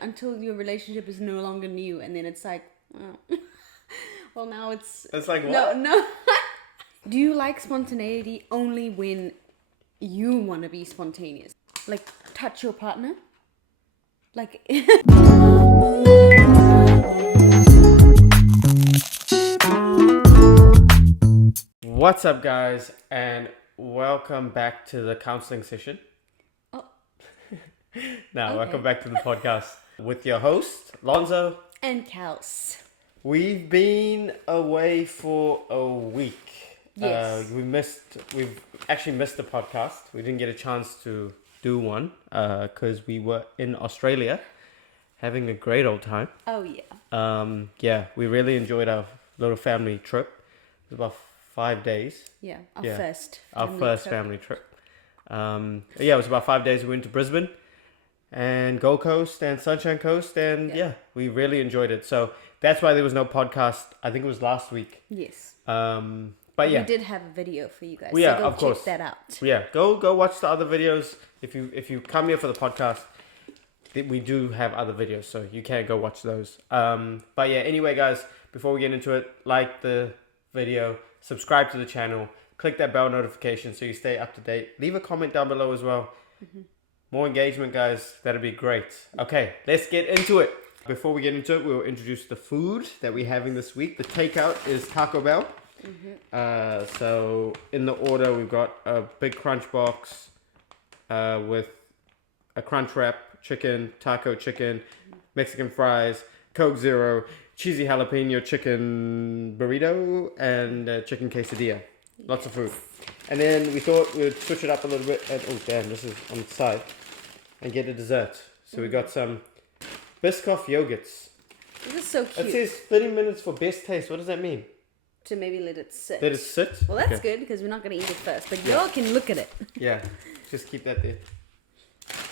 until your relationship is no longer new, and then it's like, oh. Well, now it's like what? No. Do you like spontaneity only when you want to be spontaneous? Like touch your partner? Like What's up, guys, and welcome back to the counseling session. Oh. Welcome back to the podcast with your host, Lonzo. And Kels. We've been away for a week. Yes. We've actually missed the podcast. We didn't get a chance to do one because we were in Australia having a great old time. Oh, yeah. We really enjoyed our little family trip. It was about 5 days. Yeah, first family trip. It was about 5 days. We went to Brisbane and Gold Coast and Sunshine Coast, and we really enjoyed it. So that's why there was no podcast. I think it was last week. Yes. But we did have a video for you guys. Yeah, so go of course. Check that out. Yeah, go watch the other videos. If you come here for the podcast, we do have other videos, so you can go watch those. Anyway, guys, before we get into it, like the video, subscribe to the channel, click that bell notification so you stay up to date. Leave a comment down below as well. Mm-hmm. More engagement, guys. That'd be great. Okay, let's get into it. Before we get into it, we'll introduce the food that we're having this week. The takeout is Taco Bell. Mm-hmm. So in the order, we've got a big crunch box with a crunch wrap, chicken, taco chicken, Mexican fries, Coke Zero, cheesy jalapeno chicken burrito, and chicken quesadilla. Lots of food. And then we thought we'd switch it up a little bit. And, oh, damn, this is on the side. And get a dessert. So we got some Biscoff yogurts. This is so cute. It says 30 minutes for best taste. What does that mean? To maybe let it sit. Let it sit? Well, that's good because we're not going to eat it first. But y'all can look at it. Yeah, just keep that there.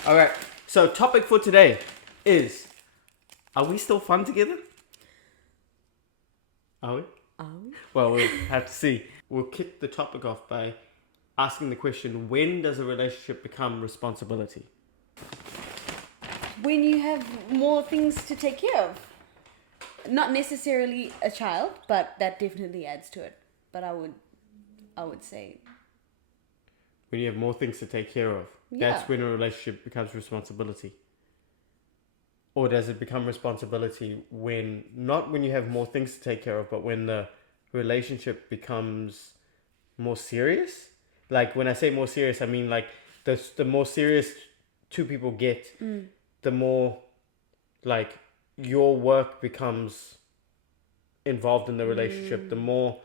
All right. So topic for today is, are we still fun together? Are we? Well, we'll have to see. We'll kick the topic off by asking the question, when does a relationship become responsibility? When you have more things to take care of. Not necessarily a child, but that definitely adds to it. But I would say, when you have more things to take care of, that's when a relationship becomes responsibility. Or does it become responsibility not when you have more things to take care of, but when the relationship becomes more serious? Like, when I say more serious, I mean like the more serious two people get, the more like your work becomes involved in the relationship, the more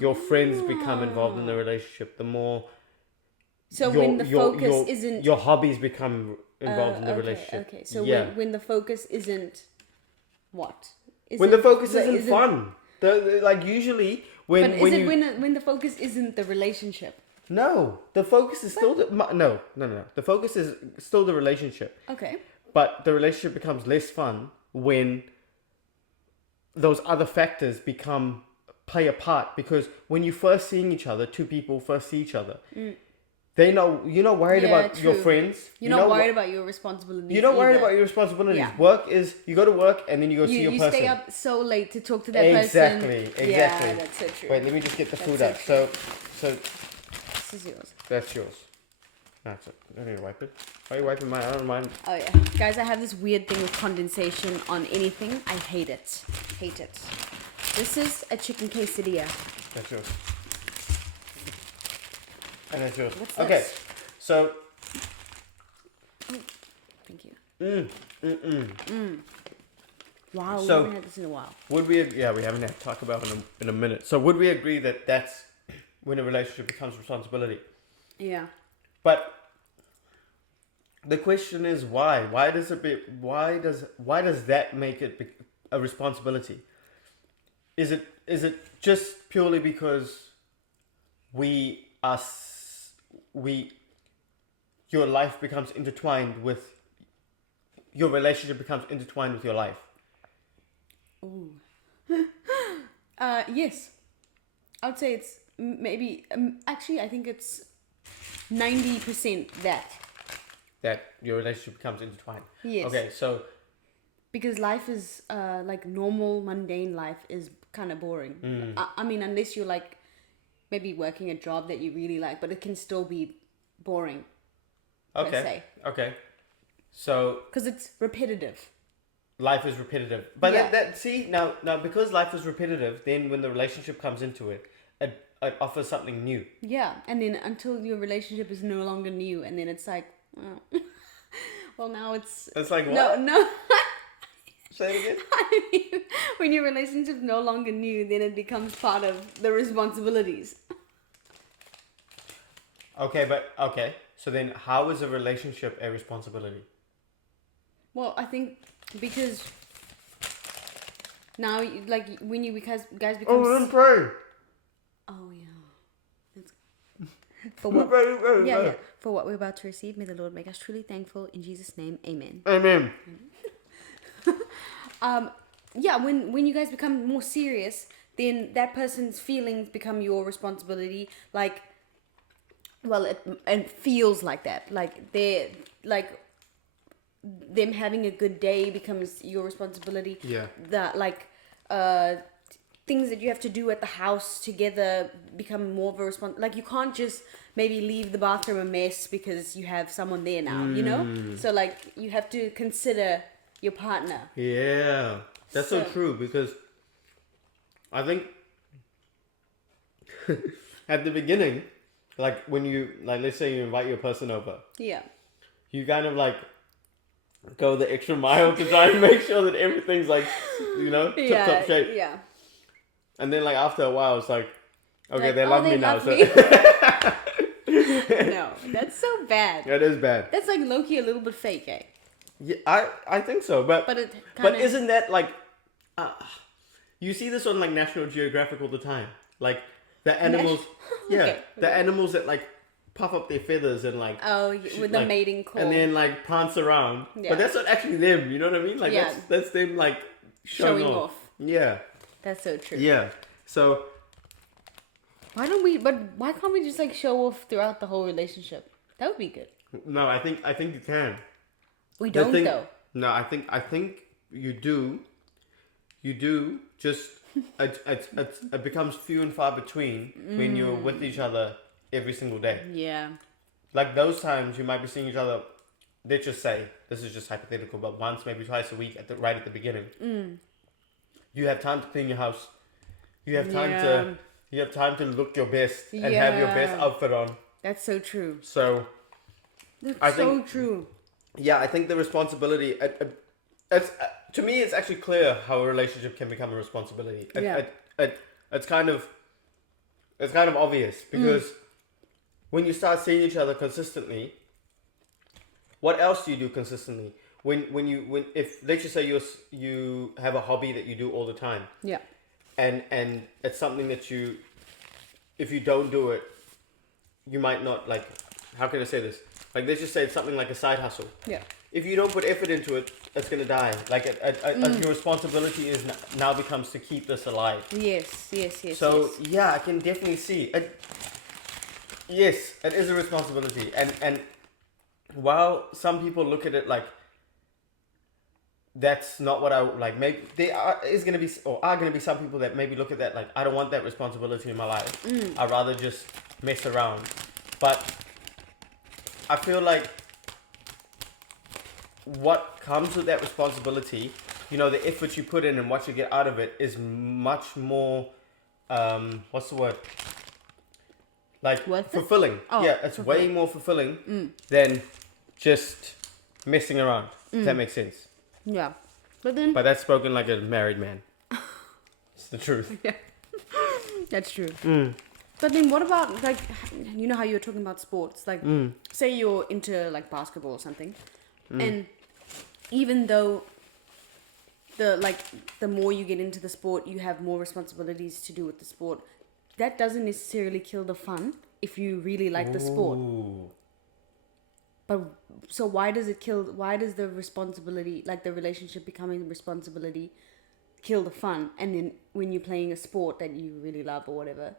your friends become involved in the relationship, the more when the focus isn't... Your hobbies become involved in the relationship. Okay, so when the focus isn't... What? When the focus isn't fun. Usually when... But when the focus isn't the relationship? No, the focus is still... No. The focus is still the relationship. Okay. But the relationship becomes less fun when those other factors play a part. Because when you first seeing each other, two people first see each other, you're not worried about your friends. You're not worried about your responsibilities. You're not worried about your responsibilities. Yeah. Work is, you go to work and then you go see your person. You stay up so late to talk to that person. Exactly. Yeah, that's so true. Wait, let me just get the food out. So this is yours. That's yours. That's it. I don't need to wipe it. Why are you wiping mine? I don't mind. Oh yeah. Guys, I have this weird thing with condensation on anything. I hate it. This is a chicken quesadilla. That's yours. And that's yours. What's okay. This? So. Oh, thank you. Wow, we haven't had this in a while. We haven't had Taco Bell in a minute. So would we agree that that's when a relationship becomes responsibility? Yeah. But the question is why? Why does that make it a responsibility? Is it just purely because your life becomes intertwined with your relationship becomes intertwined with your life? Ooh. Yes. I would say it's maybe actually I think it's 90% that your relationship becomes intertwined. Yes. Okay, so because life is like normal mundane life is kind of boring. I mean, unless you're like maybe working a job that you really like, but it can still be boring per se Okay. So because it's repetitive. life is repetitive, but Yeah. that see now because life is repetitive, then when the relationship comes into it, it offers something new. Yeah, and then until your relationship is no longer new, and then it's like, well, well now it's It's like what? no. Say it again. I mean, when your relationship's no longer new, then it becomes part of the responsibilities. Okay. So then, how is a relationship a responsibility? Well, I think because now, like when you guys become. pray. Oh yeah. That's... For what? Yeah. For what we're about to receive, may the Lord make us truly thankful. In Jesus' name, Amen. Amen. Yeah, when you guys become more serious, then that person's feelings become your responsibility. Like, well, it feels like that. Like them having a good day becomes your responsibility. Yeah. That things that you have to do at the house together become more of a like you can't just maybe leave the bathroom a mess because you have someone there now, you know? So like you have to consider your partner. Yeah, that's so true, because I think at the beginning, like when you, like, let's say you invite your person over, Yeah. you kind of like go the extra mile to try and make sure that everything's like, you know, tip-top shape. Yeah. And then like after a while, it's like, okay, Like, they love me now. love So me. No, that's so bad. that is bad. That's like low-key a little bit fake, eh? Yeah, I think so, but But it but isn't that like, you see this on like National Geographic all the time, like the animals, the animals that like puff up their feathers and like with the like, mating call, and then like prance around, Yeah. but that's not actually them. You know what I mean? Like Yeah. that's them like showing off. Yeah, That's so true. yeah. So Why can't we just like show off throughout the whole relationship? That would be good. no, I think you can. We don't though. No, I think you do. You do. Just it becomes few and far between when you're with each other every single day. Yeah. Like those times you might be seeing each other. Let's just say, this is just hypothetical, but once, maybe twice a week right at the beginning. You have time to clean your house. You have time to look your best and have your best outfit on. That's so true. So That's so true. Yeah, I think the responsibility. It's to me, it's actually clear how a relationship can become a responsibility. It's kind of obvious, because when you start seeing each other consistently, what else do you do consistently? If let's just say you have a hobby that you do all the time. Yeah. And it's something that if you don't do it, you might not, like, how can I say this? Like, let's just say it's something like a side hustle. Yeah. If you don't put effort into it, it's gonna die. Like, your responsibility now becomes to keep this alive. Yes. So yeah, I can definitely see it. Yes, it is a responsibility, and while some people look at it like that's not what I like, maybe are gonna be some people that maybe look at that like, I don't want that responsibility in my life. I'd rather just mess around. But I feel like what comes with that responsibility, you know, the effort you put in and what you get out of it is much more, what's the word? Like, worth fulfilling. It? Oh, yeah, it's way more fulfilling than just messing around. If that makes sense. Yeah. But that's spoken like a married man. It's the truth. Yeah. That's true. But then what about, like, you know how you were talking about sports? Like, say you're into, like, basketball or something. And even though the more you get into the sport, you have more responsibilities to do with the sport, that doesn't necessarily kill the fun if you really like the sport. But so why does the responsibility, like the relationship becoming a responsibility, kill the fun? And then when you're playing a sport that you really love or whatever,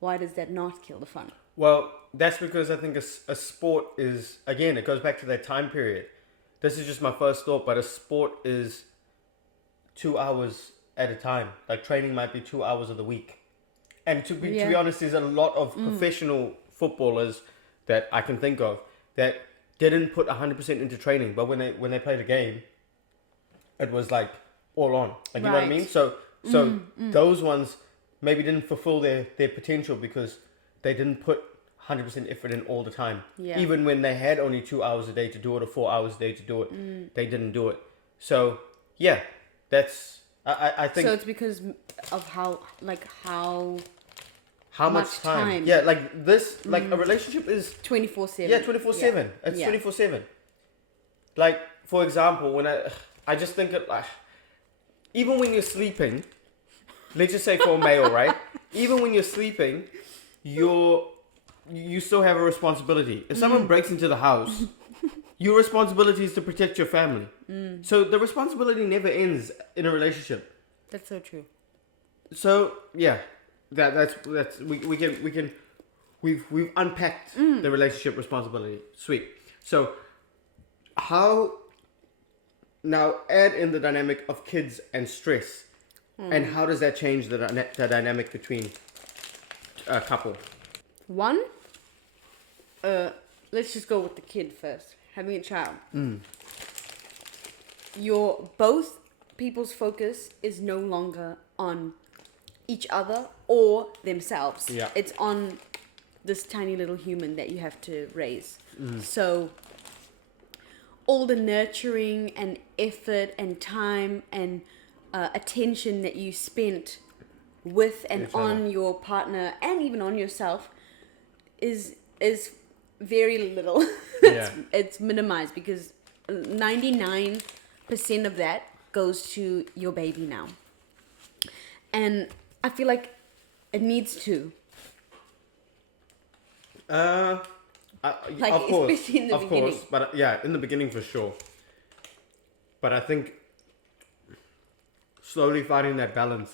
why does that not kill the fun? Well, that's because I think a sport is, again, it goes back to that time period. this is just my first thought, but a sport is 2 hours at a time. Like training might be 2 hours of the week. And to be honest, there's a lot of professional footballers that I can think of that didn't put 100% into training, but when they played a game, it was like all on. Like, you know what I mean? So those ones maybe didn't fulfill their potential because they didn't put 100% effort in all the time. Yeah. Even when they had only 2 hours a day to do it or 4 hours a day to do it, they didn't do it. So yeah, that's I think. So it's because of how much time? Yeah, like this, like a relationship is 24/7. Yeah, 24/7. It's 24/7. Like, for example, when I just think of like, even when you're sleeping, let's just say for a male, right? Even when you're sleeping, you still have a responsibility. If someone breaks into the house, your responsibility is to protect your family. So the responsibility never ends in a relationship. That's so true. So yeah, that's we've unpacked the relationship responsibility. Sweet. So how now add in the dynamic of kids and stress, and how does that change the dynamic between a couple? One, let's just go with the kid first. Having a child. Your both people's focus is no longer on each other or themselves. Yeah. It's on this tiny little human that you have to raise. So all the nurturing and effort and time and attention that you spent with and on your partner and even on yourself is very little. It's minimized because 99% of that goes to your baby now. And I feel like it needs to. Of course, especially in the beginning. Course, but yeah, in the beginning for sure. But I think slowly finding that balance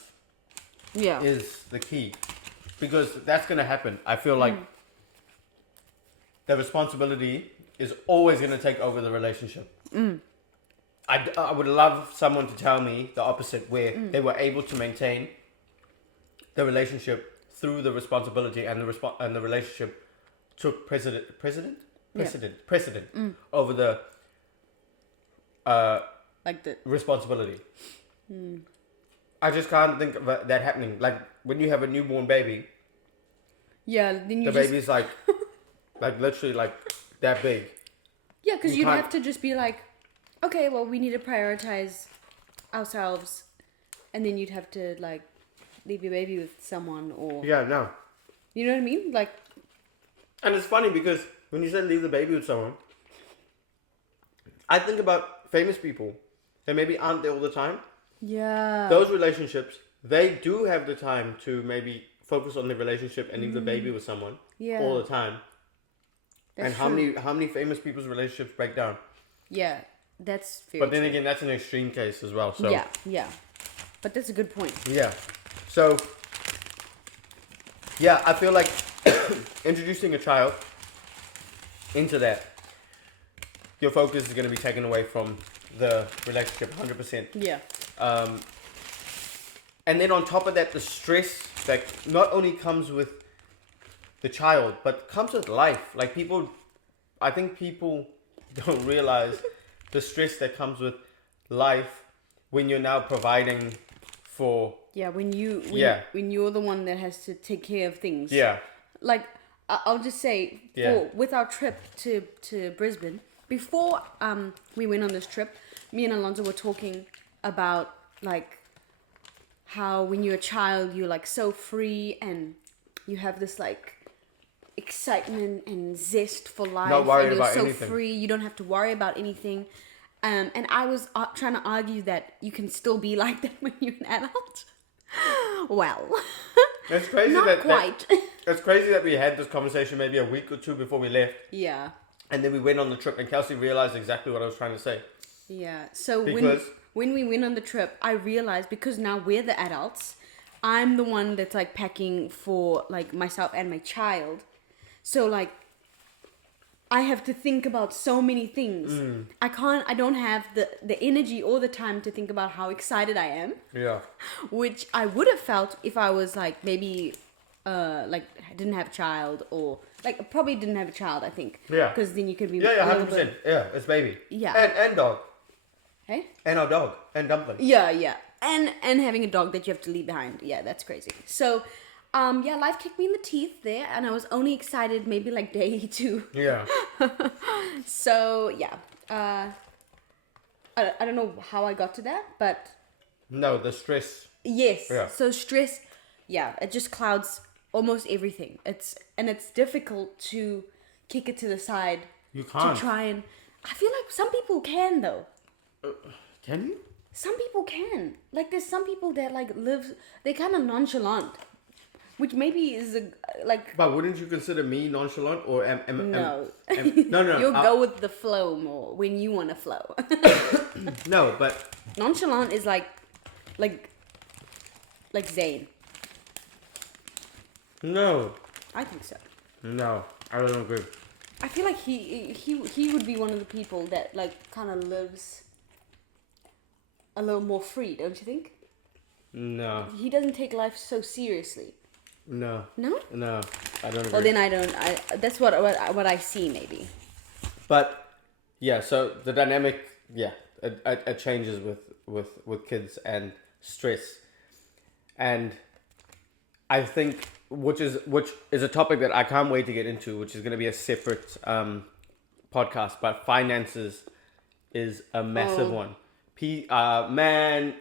is the key, because that's gonna happen. I feel like the responsibility is always gonna take over the relationship. I would love someone to tell me the opposite, where they were able to maintain the relationship through the responsibility, and the relationship took precedent over the like the responsibility. I just can't think of that happening. Like when you have a newborn baby, then you the baby's like literally like that big. Yeah, because you'd have to just be like, okay, well, we need to prioritize ourselves, and then you'd have to like leave your baby with someone, or you know what I mean, like. And it's funny because when you say leave the baby with someone, I think about famous people that maybe aren't there all the time. Yeah. Those relationships, they do have the time to maybe focus on the relationship and leave the baby with someone all the time. That's true. How many famous people's relationships break down? Yeah, that's very But then again, that's an extreme case as well. So yeah. But that's a good point. Yeah. So yeah, I feel like introducing a child into that, your focus is going to be taken away from the relationship 100%. Yeah. And then on top of that, the stress that not only comes with the child, but comes with life. Like I think people don't realize the stress that comes with life when you're now providing for. Yeah, when you're the one that has to take care of things. Yeah. Like, I'll just say, with our trip to Brisbane, before we went on this trip, me and Alonso were talking about like how when you're a child, you're like so free and you have this like excitement and zest for life. Not worried and you're about so anything. free, you don't have to worry about anything. And I was trying to argue that you can still be like that when you're an adult. Well, it's crazy not quite. It's crazy that we had this conversation maybe a week or two before we left. Yeah. And then we went on the trip, and Kelsey realized exactly what I was trying to say. Yeah. So when we went on the trip, I realized, because now we're the adults, I'm the one that's like packing for like myself and my child. So like I have to think about so many things. I don't have the energy or the time to think about how excited I am. Yeah. Which I would have felt if I was like maybe like I didn't have a child, or like probably didn't have a child, I think. Yeah. Because then you could be Yeah, a little 100%. bit. Yeah, it's baby. Yeah. And dog. Hey? And our dog. And dumpling. Yeah. And having a dog that you have to leave behind. Yeah, that's crazy. So yeah, life kicked me in the teeth there, and I was only excited maybe like day 2. Yeah. So yeah. I don't know how I got to that, but No, the stress. yes. Yeah. So stress, yeah, it just clouds almost everything. It's difficult to kick it to the side. You can't. To try and I feel like some people can though. Can you? Some people can. Like there's some people that like they're kind of nonchalant, which maybe is like. But wouldn't you consider me nonchalant or No. no. You'll go with the flow more when you want to flow. No, but Nonchalant is like Zayn. no. I think so. No, I don't agree. I feel like he would be one of the people that like kind of lives a little more free, don't you think? No. He doesn't take life so seriously. No. No? No, I don't agree. Well, then I don't. That's what I see maybe. But yeah, so the dynamic, yeah, it changes with kids and stress, and I think which is a topic that I can't wait to get into, which is going to be a separate podcast. But finances is a massive one. Man,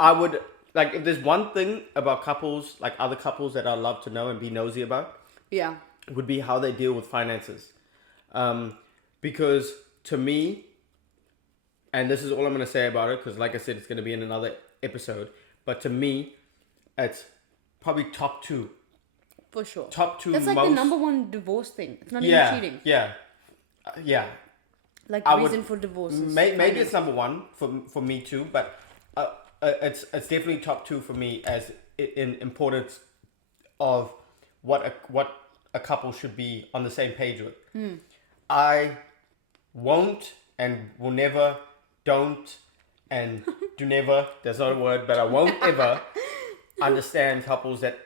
I would like if there's one thing about couples, like other couples that I love to know and be nosy about. Yeah. Would be how they deal with finances. Because to me, and this is all I'm going to say about it, because like I said, it's going to be in another episode, but to me, it's probably top 2. For sure. Top 2 That's like most... the number 1 divorce thing. It's not even cheating. Yeah. Yeah. Like the reason for divorce is maybe it's number 1 for me too, but it's definitely top 2 for me as in importance of what a couple should be on the same page with. I won't and will never, don't and do never, that's not a word, but I won't ever understand couples that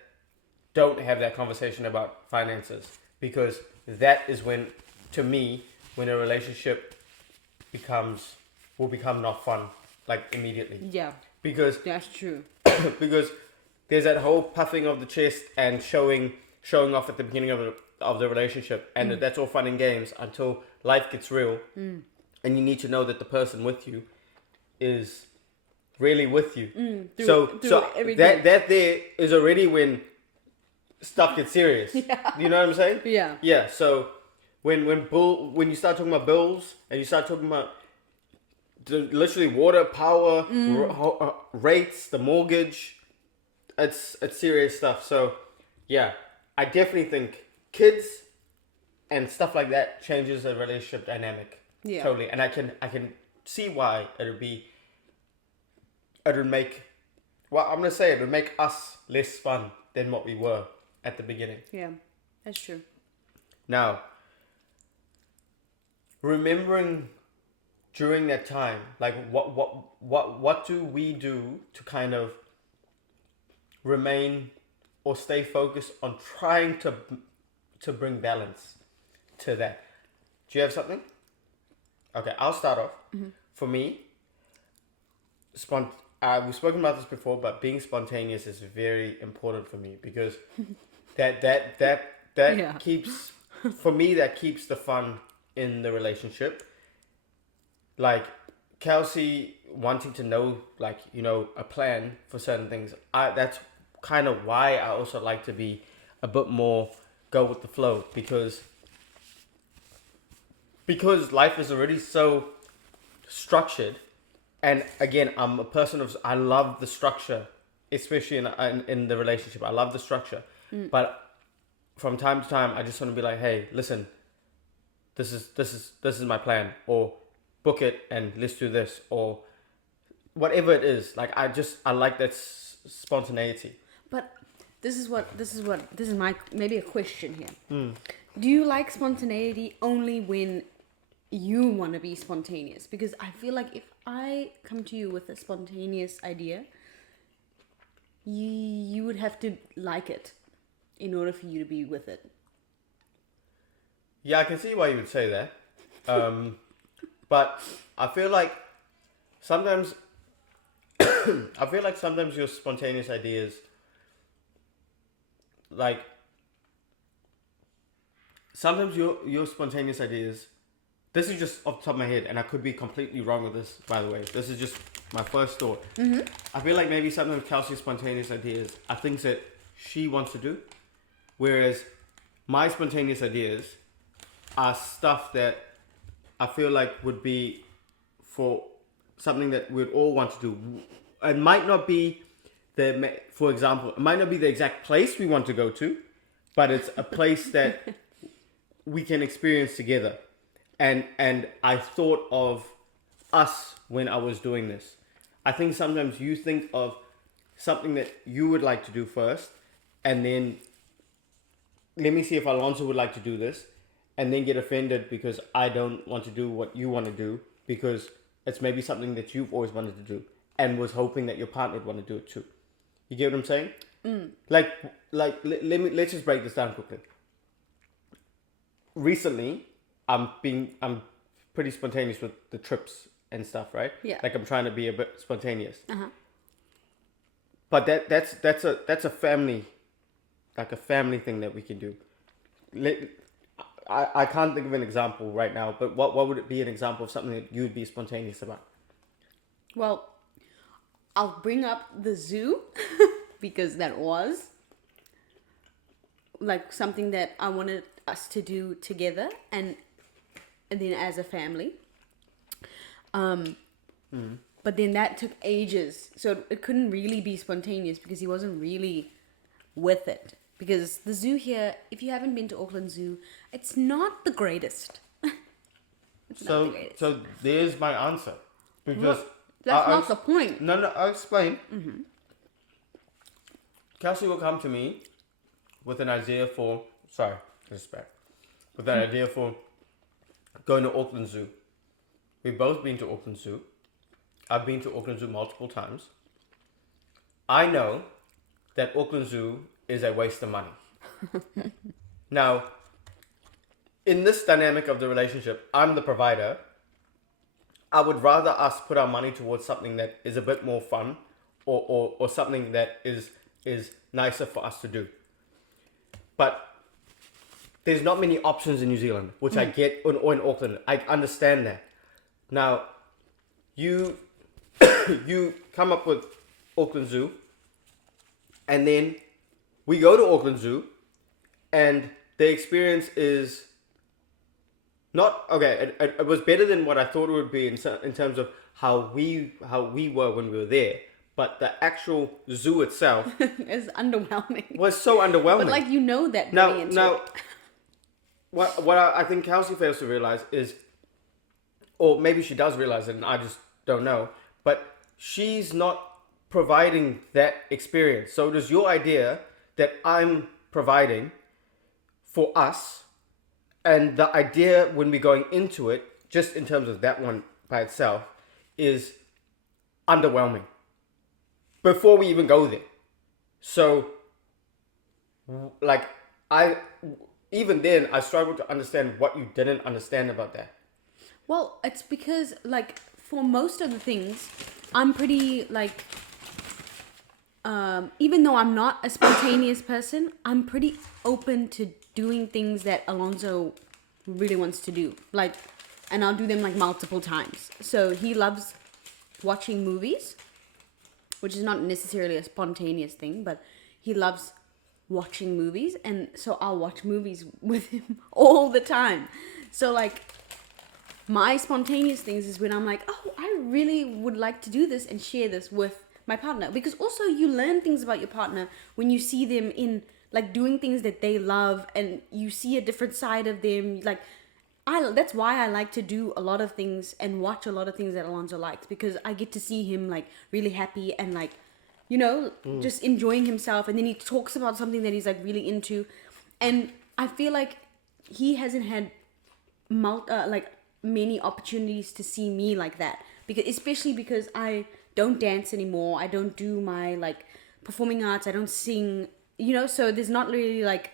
don't have that conversation about finances, because that is when, to me, when a relationship will become not fun, like immediately. Yeah. Because that's true. because there's that whole puffing of the chest and showing off at the beginning of the relationship, and that's all fun and games until life gets real, and you need to know that the person with you is really with you. So everything. that there is already when stuff gets serious. Yeah. You know what I'm saying? Yeah. Yeah. So when you start talking about bills and you start talking about literally water, power, rates, the mortgage, it's serious stuff. So yeah, I definitely think kids and stuff like that changes a relationship dynamic. Yeah. Totally. And I can see why it would make, well, I'm going to say it would make us less fun than what we were at the beginning. Yeah, that's true. Now, remembering during that time, like what do we do to kind of remain or stay focused on trying to bring balance to that? Do you have something? Okay, I'll start off. For me, we've spoken about this before, but being spontaneous is very important for me, because that keeps, for me, that keeps the fun in the relationship. Like Kelsey wanting to know, like, you know, a plan for certain things. That's kind of why I also like to be a bit more go with the flow, because life is already so structured. And again, I'm a person I love the structure, especially in the relationship. I love the structure. But from time to time, I just want to be like, hey, listen, this is my plan, or book it and let's do this, or whatever it is. Like I like that spontaneity. But this is my maybe a question here. do you like spontaneity only when you want to be spontaneous? Because I feel like if I come to you with a spontaneous idea, you would have to like it in order for you to be with it. Yeah, I can see why you would say that. But I feel like sometimes your spontaneous ideas, like sometimes your spontaneous ideas. This is just off the top of my head, and I could be completely wrong with this. By the way, this is just my first thought. Mm-hmm. I feel like maybe sometimes Kelsey's spontaneous ideas are things that she wants to do, whereas my spontaneous ideas are stuff that I feel like would be for something that we'd all want to do. It might not be for example, it might not be the exact place we want to go to, but it's a place that we can experience together. And I thought of us when I was doing this. I think sometimes you think of something that you would like to do first, and then let me see if Alonso would like to do this, and then get offended because I don't want to do what you want to do because it's maybe something that you've always wanted to do and was hoping that your partner would want to do it too. You get what I'm saying? Let's just break this down quickly. Recently, I'm pretty spontaneous with the trips and stuff, right? Yeah. Like I'm trying to be a bit spontaneous. Uh-huh. But that's a family, like a family thing that we can do. I can't think of an example right now, but what would it be an example of something that you would be spontaneous about? Well, I'll bring up the zoo because that was like something that I wanted us to do together and then as a family. But then that took ages, so it couldn't really be spontaneous because he wasn't really with it. Because the zoo here, if you haven't been to Auckland Zoo, it's not the greatest. So there's my answer. Because that's not the point. No, I'll explain. Mm-hmm. Kelsey will come to me with an idea for with an idea for going to Auckland Zoo. We've both been to Auckland Zoo. I've been to Auckland Zoo multiple times. I know that Auckland Zoo is a waste of money. Now, in this dynamic of the relationship, I'm the provider. I would rather us put our money towards something that is a bit more fun or something that is nicer for us to do. But there's not many options in New Zealand, which I get, or in Auckland. I understand that. Now, you come up with Auckland Zoo, and then we go to Auckland Zoo, and the experience is not okay. It was better than what I thought it would be in terms of how we were when we were there. But the actual zoo itself is underwhelming. Was so underwhelming. But like that now, into now, it. what I think Kelsey fails to realize is, or maybe she does realize it, and I just don't know. But she's not providing that experience. So does your idea that I'm providing for us, and the idea when we're going into it, just in terms of that one by itself, is underwhelming. Before we even go there. So, like, even then, I struggled to understand what you didn't understand about that. Well, it's because, like, for most of the things, I'm pretty, like, even though I'm not a spontaneous person, I'm pretty open to doing things that Alonso really wants to do. Like, and I'll do them, like, multiple times. So he loves watching movies, which is not necessarily a spontaneous thing, but he loves watching movies, and so I'll watch movies with him all the time. So like my spontaneous things is when I'm like, oh, I really would like to do this and share this with my partner, because also you learn things about your partner when you see them in like doing things that they love, and you see a different side of them. Like that's why I like to do a lot of things and watch a lot of things that Alonso likes, because I get to see him like really happy and like, you know, just enjoying himself, and then he talks about something that he's like really into, and I feel like he hasn't had like many opportunities to see me like that, because especially because I don't dance anymore. I don't do my like performing arts. I don't sing, so there's not really like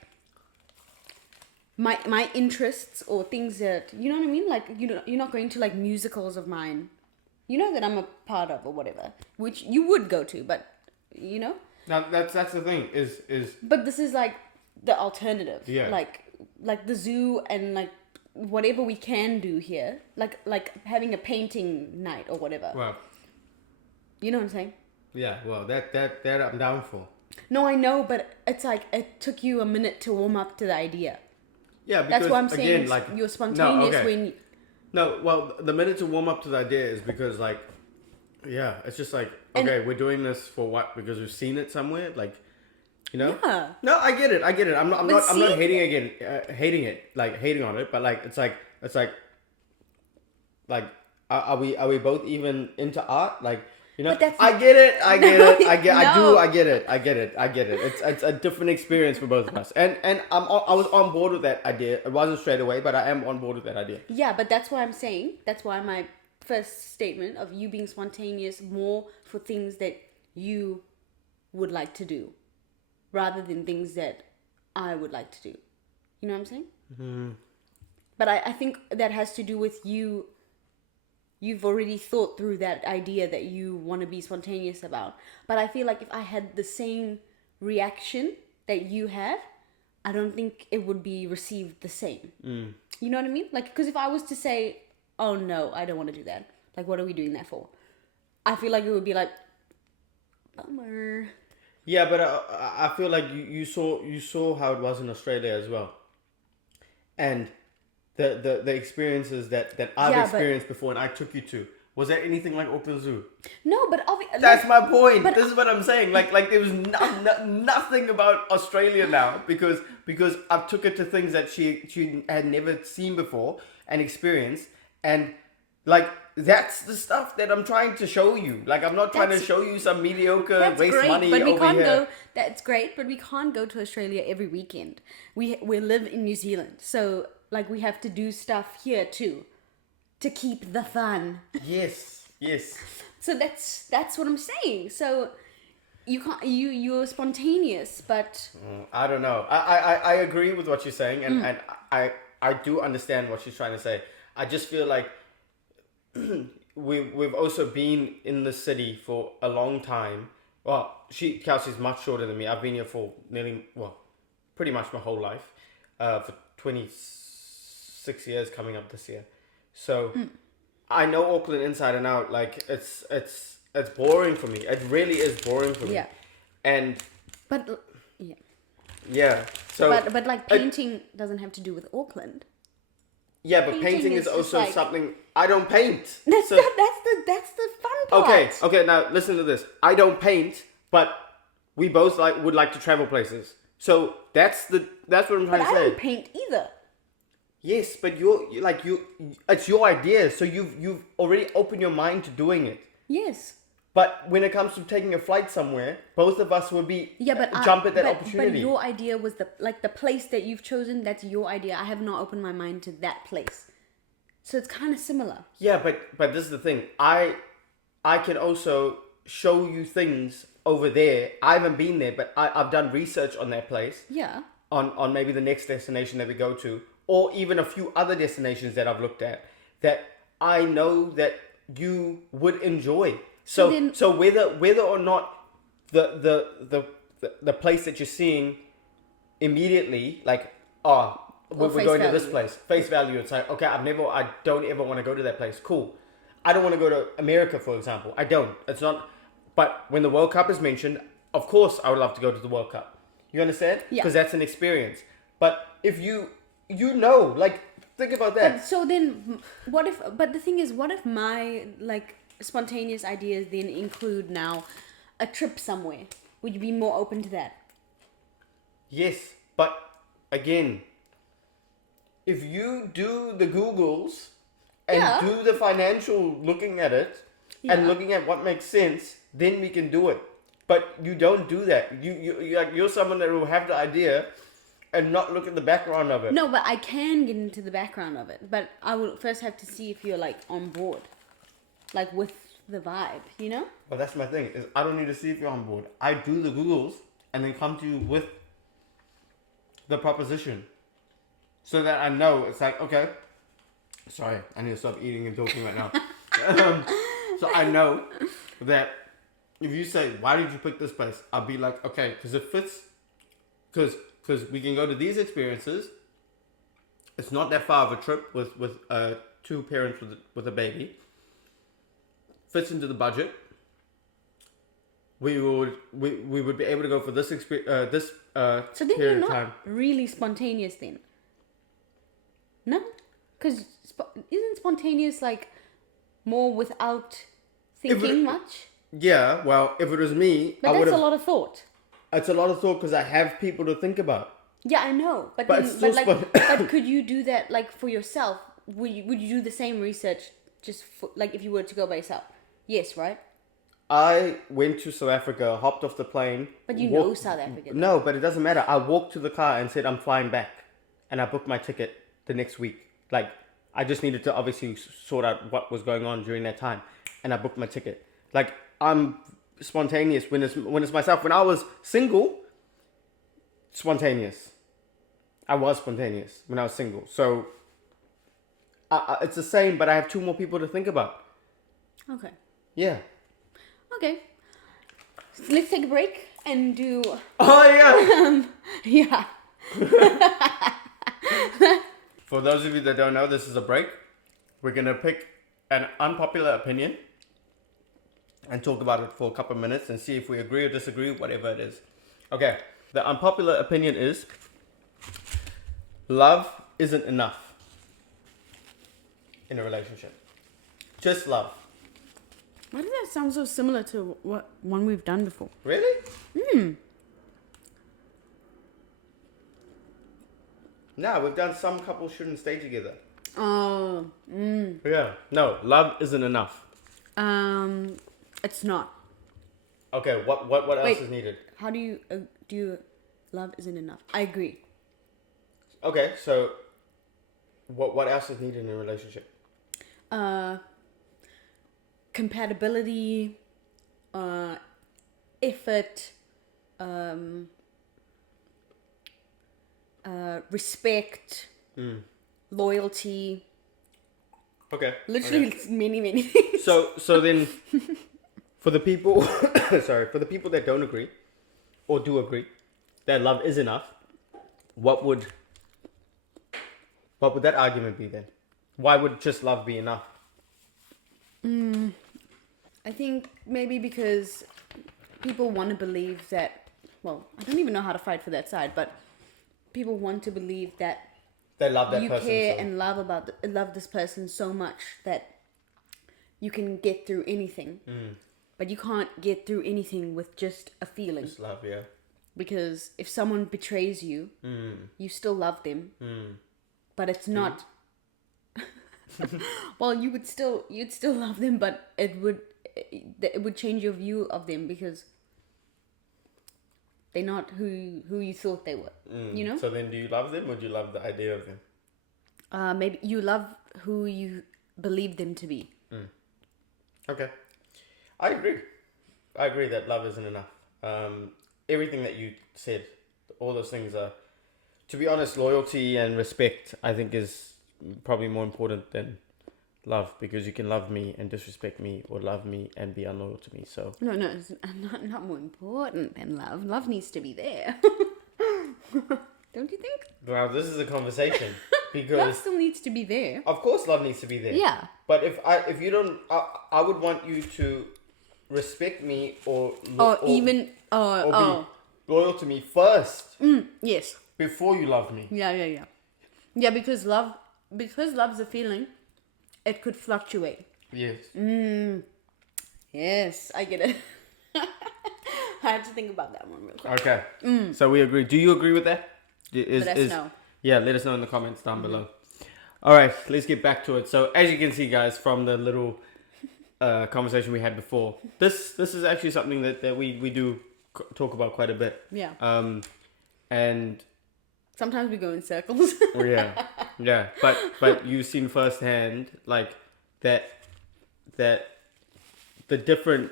my interests or things that, you know what I mean, like you're not going to like musicals of mine, that I'm a part of or whatever, which you would go to, but Now that's the thing is. but this is like the alternative. Yeah. Like the zoo and like whatever we can do here, like having a painting night or whatever. Well, You know what I'm saying? yeah. Well, that I'm down for. No, I know, but it's like it took you a minute to warm up to the idea. Yeah, because That's why I'm saying again, like you're spontaneous okay. when. No, well, the minute to warm up to the idea is because, like, yeah, it's just like, okay, we're doing this for what? Because we've seen it somewhere, like, Yeah. No, I get it. I'm not hating hating on it, but like, it's like, are we both even into art? Like, But that's I get it. I get it. It's a different experience for both of us, and I was on board with that idea. It wasn't straight away, but I am on board with that idea. Yeah, but that's why I'm saying. That's why my first statement of you being spontaneous more for things that you would like to do, rather than things that I would like to do. You know what I'm saying? Mm-hmm. But I think that has to do with you. You've already thought through that idea that you want to be spontaneous about. But I feel like if I had the same reaction that you have, I don't think it would be received the same. Mm. You know what I mean? Like, because if I was to say, oh no, I don't want to do that. Like, what are we doing that for? I feel like it would be like, bummer. Yeah, but I feel like you saw how it was in Australia as well. And the experiences that I've experienced before and I took you to, was there anything like Auckland Zoo? No, but obviously... That's my point. This is what I'm saying. Like there was nothing about Australia now because I took her to things that she had never seen before and experienced, and like that's the stuff that I'm trying to show you. Like I'm not trying to show you some mediocre waste money but we over can't here. go. That's great, but we can't go to Australia every weekend. We live in New Zealand, so like we have to do stuff here too, to keep the fun. Yes. So that's what I'm saying. So you can't you're spontaneous, but I don't know. I agree with what you're saying, and I do understand what she's trying to say. I just feel like we've also been in the city for a long time. Well, Kelsey's much shorter than me. I've been here for pretty much my whole life, for 26 years coming up this year. So I know Auckland inside and out. Like it's boring for me. It really is boring for me. yeah. But yeah. Yeah. So but like painting doesn't have to do with Auckland. Yeah, but painting is also like, something I don't paint. That's the fun part. Okay. Now listen to this. I don't paint, but we both would like to travel places. So that's what I'm trying to say. I don't paint either. Yes, but it's your idea, so you've already opened your mind to doing it. Yes. But when it comes to taking a flight somewhere, both of us would be jump at that opportunity. But your idea was the place that you've chosen. That's your idea. I have not opened my mind to that place, so it's kind of similar. Yeah, but this is the thing. I can also show you things over there. I haven't been there, but I've done research on that place. Yeah. On maybe the next destination that we go to, or even a few other destinations that I've looked at that I know that you would enjoy. So whether or not the place that you're seeing immediately, like we're going to this place, face value, it's like, okay, I don't ever want to go to that place. Cool. I don't want to go to America, for example. I don't. It's not. But when the World Cup is mentioned, of course I would love to go to the World Cup. You understand? Yeah. Because that's an experience. But if you like, think about that. But so then, what if? But the thing is, what if my spontaneous ideas then include now a trip somewhere? Would you be more open to that? Yes, but again, if you do the Googles and do the financial looking at it and looking at what makes sense, then we can do it. But you don't do that. You're someone that will have the idea and not look at the background of it. No, but I can get into the background of it. But I will first have to see if you're like on board, like with the vibe, you know? Well, that's my thing. Is I don't need to see if you're on board. I do the Googles and then come to you with the proposition, so that I know it's like, okay. Sorry, I need to stop eating and talking right now. So I know that if you say, why did you pick this place? I'll be like, okay, because it fits. Because we can go to these experiences. It's not that far of a trip with two parents with a baby. Fits into the budget. We would be able to go for this this So then period you're of not time. really spontaneous then. No? Because isn't spontaneous like more without thinking much? Yeah, well, if it was me, But I would that's a have. lot of thought. It's a lot of thought because I have people to think about. Yeah, I know. But But then, it's still but could you do that like for yourself? Would you do the same research just for, like if you were to go by yourself? Yes, right? I went to South Africa, hopped off the plane. But you know South Africa. No, but it doesn't matter. I walked to the car and said I'm flying back, and I booked my ticket the next week. Like I just needed to obviously sort out what was going on during that time, and I booked my ticket. Like I'm spontaneous when it's myself. When I was single, spontaneous. I was spontaneous when I was single. So it's the same, but I have two more people to think about. Okay. Yeah. Okay. So let's take a break and do. Oh yeah. Yeah. For those of you that don't know, this is a break. We're gonna pick an unpopular opinion and talk about it for a couple of minutes and see if we agree or disagree, whatever it is. Okay. The unpopular opinion is love isn't enough in a relationship. Just love. Why does that sound so similar to what one we've done before? Really? No, we've done some couples shouldn't stay together. Oh. Yeah. No, love isn't enough. It's not. Okay, what else Wait. is needed? How do you love isn't enough? I agree. Okay, so what else is needed in a relationship? Compatibility, effort, respect, loyalty. Okay. Literally okay. many things. So then, for the people, for the people that don't agree, or do agree, that love is enough, what would that argument be then? Why would just love be enough? I think maybe because people want to believe that. Well, I don't even know how to fight for that side, but people want to believe that They love that you person. care so. and love this person so much that you can get through anything. But you can't get through anything with just a feeling. Just love, yeah. Because if someone betrays you, you still love them. But it's not. Well, you'd still love them, but it would change your view of them because they're not who you thought they were. You know. So then, do you love them or do you love the idea of them? Maybe you love who you believe them to be. Okay. I agree that love isn't enough. Everything that you said, all those things are, to be honest, loyalty and respect, I think is probably more important than love, because you can love me and disrespect me, or love me and be unloyal to me. So No, it's not more important than love. Love needs to be there. Don't you think? well, this is a conversation Love because still needs to be there. of course love needs to be there. Yeah. But if you don't, I would want you to respect me or Be loyal to me first yes. before you love me. Yeah, because love's a feeling. It could fluctuate. Yes. Yes, I get it. I had to think about that one real quick. Okay. So we agree. Do you agree with that? Let us know. Yeah, let us know in the comments down below. All right, let's get back to it. So as you can see, guys, from the little conversation we had before, this is actually something that we do talk about quite a bit. Yeah. And Sometimes we go in circles. Yeah. But you've seen firsthand like that the different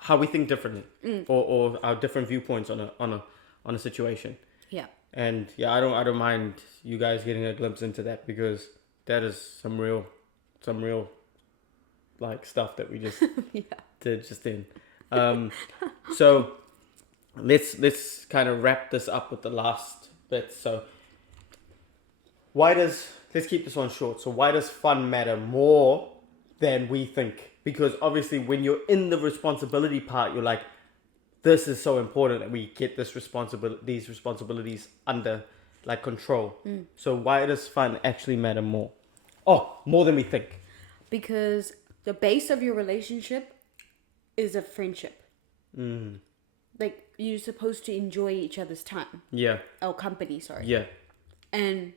how we think differently, or our different viewpoints on a situation. Yeah. And yeah, I don't mind you guys getting a glimpse into that, because that is some real like stuff that we just did just then. So let's kind of wrap this up with the last bit. So let's keep this one short. So why does fun matter more than we think? Because obviously when you're in the responsibility part, you're like, this is so important that we get these responsibilities under like control. So why does fun actually matter more? Oh, more than we think. Because the base of your relationship is a friendship. Like, you're supposed to enjoy each other's time. Yeah. Or company, sorry. Yeah. And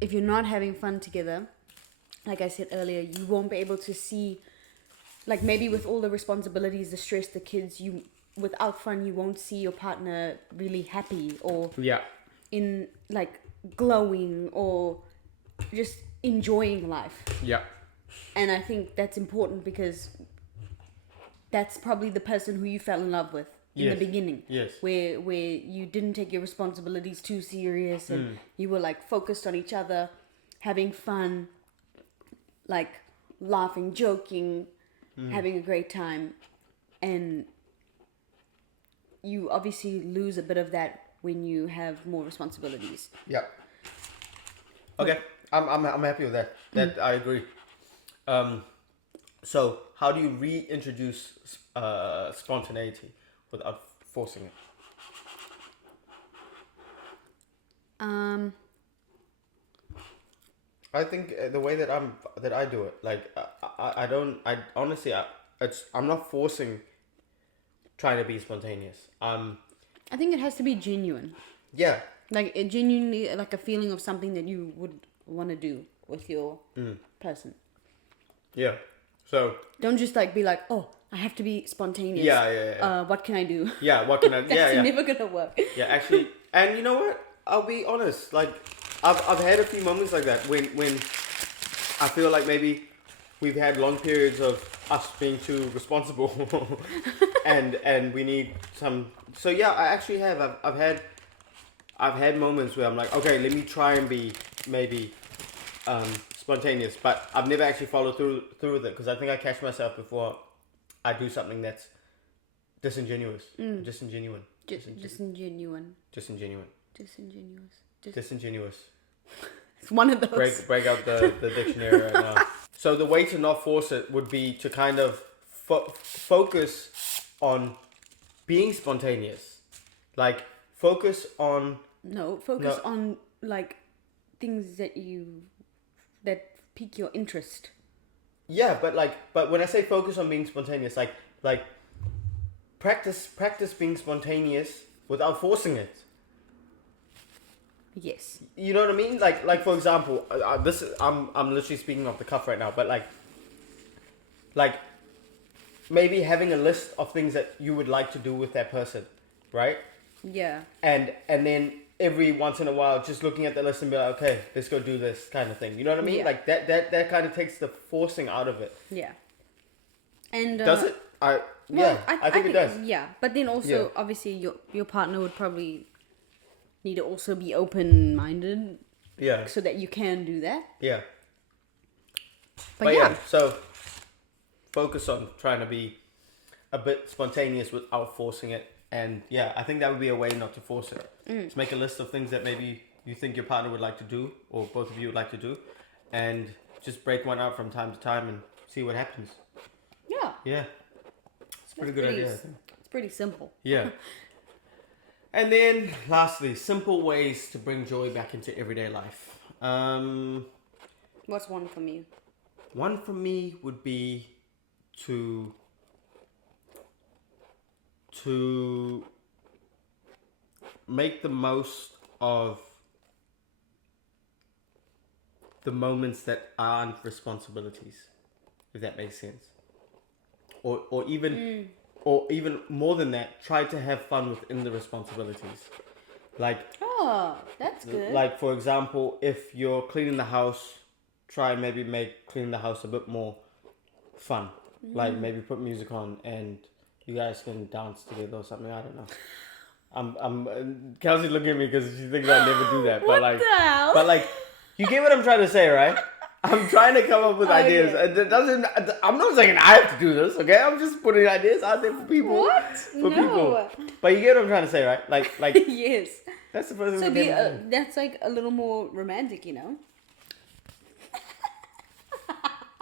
if you're not having fun together, like I said earlier, you won't be able to see, like maybe with all the responsibilities, the stress, the kids, without fun, you won't see your partner really happy or in like glowing or just enjoying life. Yeah. And I think that's important, because that's probably the person who you fell in love with in the beginning. Yes. Where you didn't take your responsibilities too serious, and you were like focused on each other, having fun, like laughing, joking, having a great time. And you obviously lose a bit of that when you have more responsibilities. Yeah. Okay. I'm happy with that. That I agree. So how do you reintroduce spontaneity without forcing it? I think the way that I do it, like I'm not forcing trying to be spontaneous. I think it has to be genuine. Yeah. Like it genuinely, like a feeling of something that you would want to do with your person. Yeah. So don't just like be like, oh, I have to be spontaneous. Yeah. What can I do? Yeah. What can I? That's never gonna work. Yeah. Actually, and you know what? I'll be honest. Like, I've had a few moments like that when I feel like maybe we've had long periods of us being too responsible, and we need some. So yeah, I actually have. I've had moments where I'm like, okay, let me try and be maybe spontaneous, but I've never actually followed through with it, because I think I catch myself before I do something that's disingenuous. Disingenuine. It's one of those. Break out the dictionary right now. So the way to not force it would be to kind of focus on being spontaneous. Like, focus on like things that pique your interest. Yeah, but when I say focus on being spontaneous, like practice being spontaneous without forcing it. Yes. You know what I mean? Like for example, I'm literally speaking off the cuff right now, but like maybe having a list of things that you would like to do with that person, right? Yeah. And then every once in a while, just looking at the list and be like, okay, let's go do this kind of thing. You know what I mean? Yeah. Like that kind of takes the forcing out of it. Yeah. And does it? I think it does. Yeah, but then also obviously your partner would probably need to also be open-minded. Yeah. So that you can do that. Yeah. But yeah. So focus on trying to be a bit spontaneous without forcing it. And yeah, I think that would be a way not to force it. Just make a list of things that maybe you think your partner would like to do, or both of you would like to do, and just break one out from time to time and see what happens. Yeah. Yeah. It's a pretty good idea, I think. It's pretty simple. Yeah. And then lastly, simple ways to bring joy back into everyday life. What's one for me? One for me would be to make the most of the moments that aren't responsibilities, if that makes sense. Or even or even more than that, try to have fun within the responsibilities. Like, Oh, that's good. like for example, if you're cleaning the house, try and maybe make cleaning the house a bit more fun. Like maybe put music on and you guys can dance together or something. I don't know. Kelsey's looking at me because she thinks I never do that. What But like, the hell? but like, you get what I'm trying to say, right? I'm trying to come up with ideas. Okay. And it doesn't. I'm not saying I have to do this. Okay, I'm just putting ideas out there for people. What? For No. people. But you get what I'm trying to say, right? Like Yes. that's the first So thing. that's like a little more romantic, you know?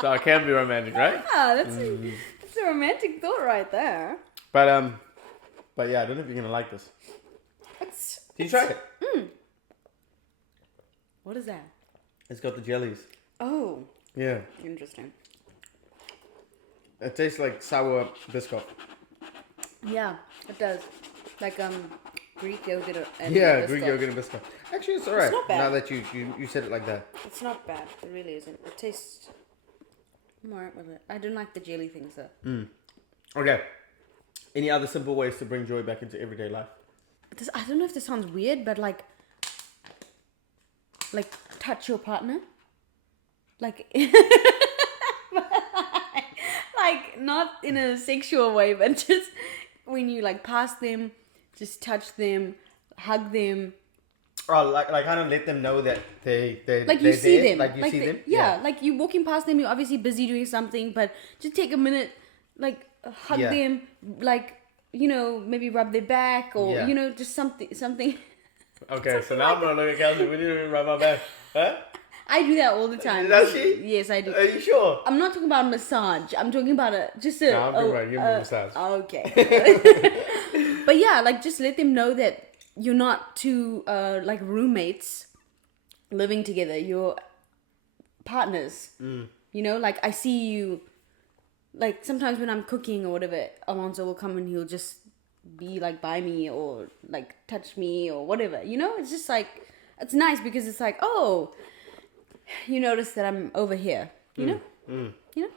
So it can be romantic, right? Yeah, that's a romantic thought right there. But yeah, I don't know if you're gonna like this. Did you try it? What is that? It's got the jellies. Oh, Yeah. interesting. It tastes like sour biscuit. Yeah, it does. Like Greek yogurt and Yeah, biscuit. Greek yogurt and biscuit. Actually, it's alright. not bad. Now that you said it like that. It's not bad. It really isn't. It tastes. I'm alright with it. I don't like the jelly things though. Okay. Any other simple ways to bring joy back into everyday life? I don't know if this sounds weird, but like touch your partner, like like not in a sexual way, but just when you like pass them, just touch them, hug them. Oh, like kind of let them know that they Like you see there. them. Like you see them. Yeah, like you walking past them, you're obviously busy doing something, but just take a minute, like hug Yeah. them, like, you know, maybe rub their back or, Yeah. you know, just something. Okay, so now I'm gonna look at Kelsey. We didn't even rub my back. Huh? I do that all the time. Does she? Yes, I do. Are you sure? I'm not talking about massage. I'm talking about No, I'm talking about giving them a massage. Okay. But yeah, like just let them know that you're not two like roommates living together. You're partners. You know, like I see you. Like sometimes when I'm cooking or whatever, Alonso will come and he'll just be like by me or like touch me or whatever. You know, it's just like it's nice because it's like, oh, you notice that I'm over here. You know. You know.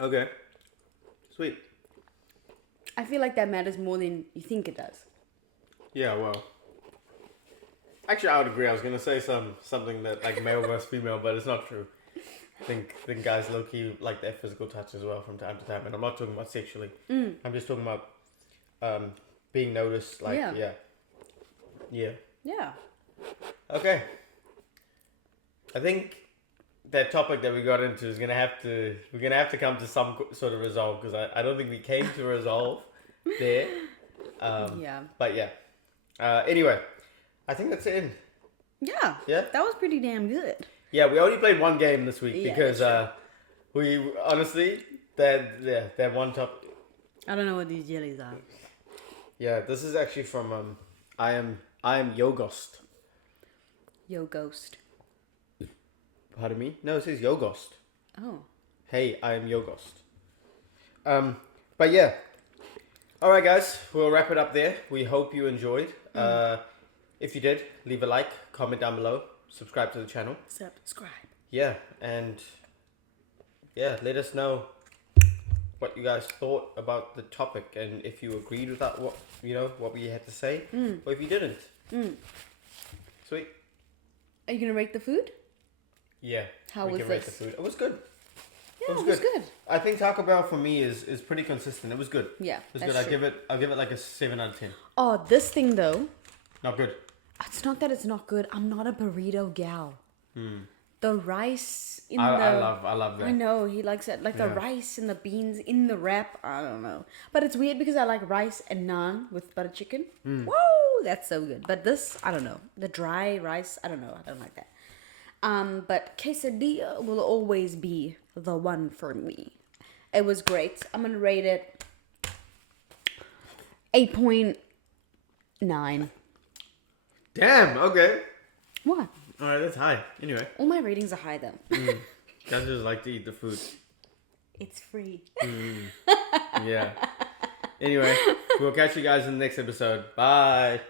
Okay. Sweet. I feel like that matters more than you think it does. Yeah, well. Actually, I would agree. I was gonna say something that like male versus female, but it's not true. I think guys low key like their physical touch as well from time to time, and I'm not talking about sexually. I'm just talking about being noticed. Like yeah. Okay. I think that topic that we got into is we're gonna have to come to some sort of resolve because I don't think we came to a resolve there. Yeah. But yeah. Anyway, I think that's it. Yeah. Yeah? That was pretty damn good. Yeah, we only played one game this week Yeah, because that's we honestly that one top. I don't know what these jellies are. Yeah, this is actually from I am Yogost. Yo, ghost. Pardon me? No, it says Yogost. Oh. Hey, I am Yogost. But yeah. All right, guys, we'll wrap it up there. We hope you enjoyed. If you did, leave a like, comment down below, subscribe to the channel. Subscribe. Yeah, and yeah, let us know what you guys thought about the topic and if you agreed with that, what we had to say, or if you didn't. Sweet. Are you gonna rate the food? Yeah. How we was can rate this? the food. It was good. Yeah, it was good. I think Taco Bell for me is pretty consistent. It was good. Yeah, It was that's good. true. I'll give it like a 7 out of 10. Oh, this thing though. Not good. It's not that it's not good. I'm not a burrito gal. The rice in I love that. I know he likes it, like the rice and the beans in the wrap. I don't know, but it's weird because I like rice and naan with butter chicken. Whoa, that's so good. But this, I don't know. The dry rice, I don't know. I don't like that. But quesadilla will always be the one for me. It was great. I'm gonna rate it 8.9. Damn. Okay. What? All right, that's high. Anyway, All my ratings are high though. guys just like to eat the food. It's free. Yeah. Anyway, we'll catch you guys in the next episode. Bye.